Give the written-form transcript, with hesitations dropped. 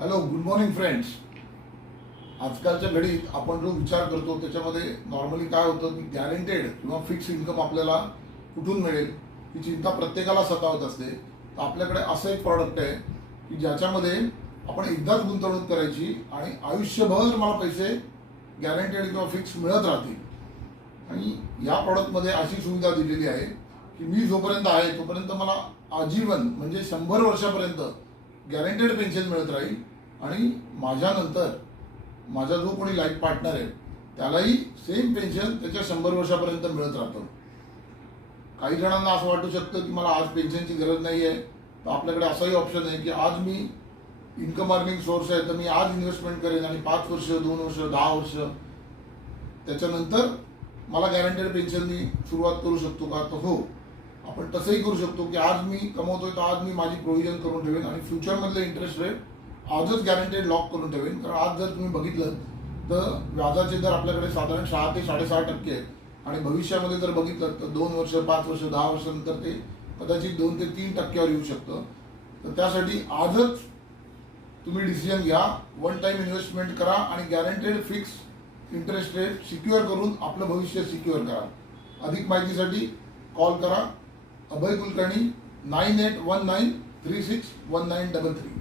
Hello, good morning friends. आजकालच्या घडीत आपण जो विचार करतो त्याच्यामध्ये नॉर्मली काय होतं की गॅरंटेड किंवा फिक्स इन्कम आपल्याला कुठून मिळेल ही चिंता प्रत्येकाला सतावत असते. तर आपल्याकडे असं एक प्रॉडक्ट आहे की ज्याच्यामध्ये आपण एकदाच गुंतवणूक करायची आणि आयुष्यभर मला पैसे गॅरंटेड किंवा फिक्स मिळत राहतील. आणि या प्रॉडक्टमध्ये अशी सुविधा दिलेली आहे की मी जोपर्यंत आहे तोपर्यंत मला आजीवन म्हणजे 100 वर्षापर्यंत गॅरंटेड पेन्शन मिळत राहील आणि माझ्यानंतर माझा जो कोणी लाईफ पार्टनर आहे त्यालाही सेम पेन्शन त्याच्या 100 वर्षापर्यंत मिळत राहतं. काही जणांना असं वाटू शकतं की मला आज पेन्शनची गरज नाही आहे, तर आपल्याकडे असाही ऑप्शन आहे की आज मी इन्कम अर्निंग सोर्स आहे तर मी आज इन्व्हेस्टमेंट करेन आणि 5 वर्ष 2 वर्ष 10 वर्ष त्याच्यानंतर मला गॅरंटेड पेन्शननी सुरुवात करू शकतो का? तर हो, आपण तसंही करू शकतो की आज मी कमवतोय तर आज मी माझी प्रोव्हिजन करून ठेवेन आणि फ्युचरमधले इंटरेस्ट रेट आजच गॅरंटेड लॉक करून ठेवेन. कारण आज जर तुम्ही बघितलं तर व्याजाचे दर आपल्याकडे साधारण 6 ते 6.5% आहेत आणि भविष्यामध्ये जर बघितलं तर 2 वर्ष 5 वर्ष 10 वर्षानंतर ते कदाचित 2 ते 3% येऊ शकतं. तर त्यासाठी आजच तुम्ही डिसिजन घ्या, वन टाइम इन्व्हेस्टमेंट करा आणि guaranteed fix interest rate secure करून आपलं भविष्य सिक्युअर करा. अधिक माहितीसाठी कॉल करा अभय कुलकर्णी 9819361933.